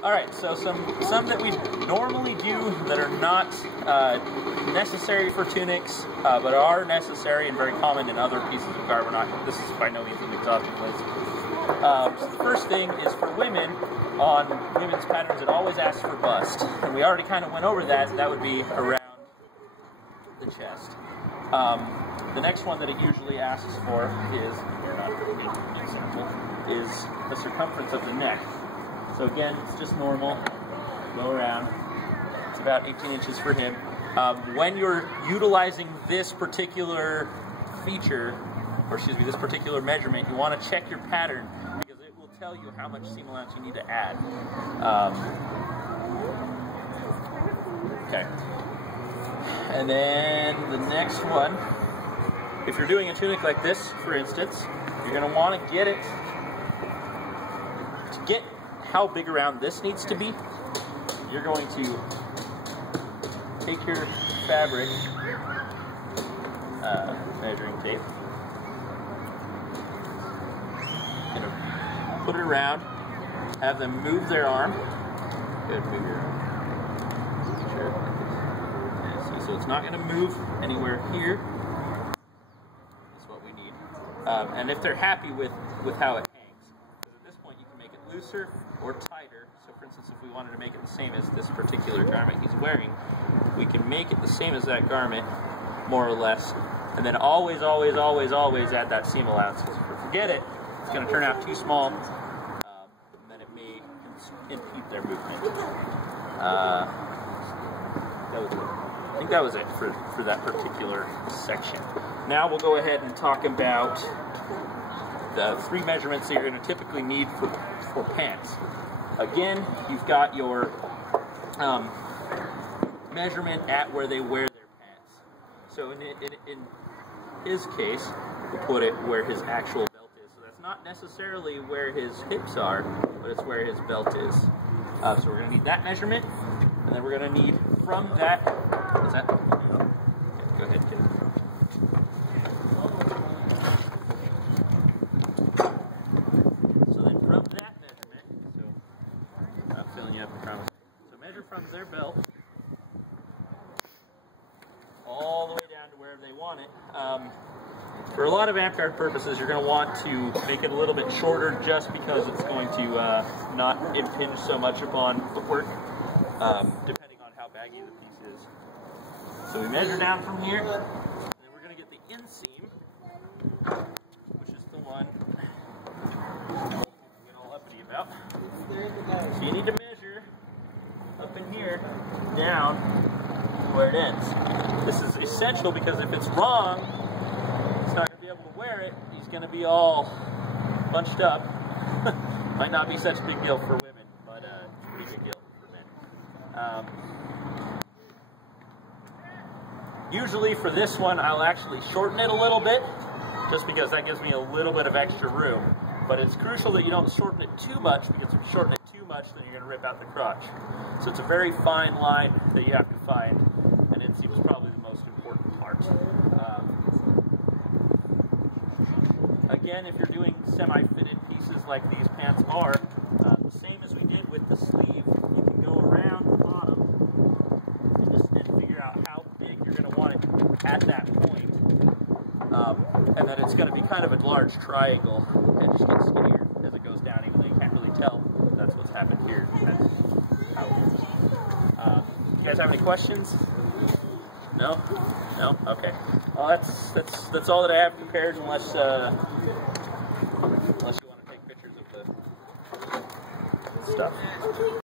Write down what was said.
Alright, so some that we normally do that are not necessary for tunics, but are necessary and very common in other pieces of garb. This is by no means an exhaustive list. So the first thing is for women. On women's patterns, it always asks for bust, and we already kind of went over that. That would be around the chest. The next one that it usually asks for is the circumference of the neck. So again, it's just normal. Go around. It's about 18 inches for him. When you're utilizing this particular feature, or excuse me, this particular measurement, you want to check your pattern because it will tell you how much seam allowance you need to add. Okay. And then the next one, if you're doing a tunic like this, for instance, you're going to want to get how big around this needs to be. You're going to take your fabric measuring tape, you're going to put it around, have them move their arm. Good, move your arm. Sure. See, so it's not going to move anywhere here. That's what we need. And if they're happy with how it hangs, because at this point you can make it looser or tighter. So for instance, if we wanted to make it the same as this particular garment he's wearing, we can make it the same as that garment, more or less, and then always, always, always, always add that seam allowance, because if we forget it, it's going to turn out too small, and then it may impede their movement. I think that was it for that particular section. Now we'll go ahead and talk about the 3 measurements that you're going to typically need for pants. Again, you've got your measurement at where they wear their pants. So in his case, we'll put it where his actual belt is. So that's not necessarily where his hips are, but it's where his belt is. So we're going to need that measurement, and then we're going to need from that, what's that? Okay, go ahead, Tim. So measure from their belt all the way down to where they want it. For a lot of amp guard purposes, you're going to want to make it a little bit shorter just because it's going to not impinge so much upon footwork, depending on how baggy the piece is. So we measure down from here, and then we're going to get the inseam, which is the one you get all uppity about. So you need to measure up in here, down to where it ends. This is essential because if it's wrong, he's not going to be able to wear it. He's going to be all bunched up. Might not be such a big deal for women, but it's a pretty big deal for men. Usually for this one, I'll actually shorten it a little bit, just because that gives me a little bit of extra room. But it's crucial that you don't shorten it too much, because if you shorten it too much, then you're going to rip out the crotch. So it's a very fine line that you have to find, and inseam is probably the most important part. Again, if you're doing semi-fitted pieces like these pants are, the same as we did with the sleeve, you can go around the bottom and just figure out how big you're going to want it at that point. And then it's going to be kind of a large triangle and just get skinnier as it goes down, even though you can't really tell that's what's happened here. That's how it is. You guys have any questions? No? No? Okay. Well, that's all that I have prepared, unless you want to take pictures of the stuff.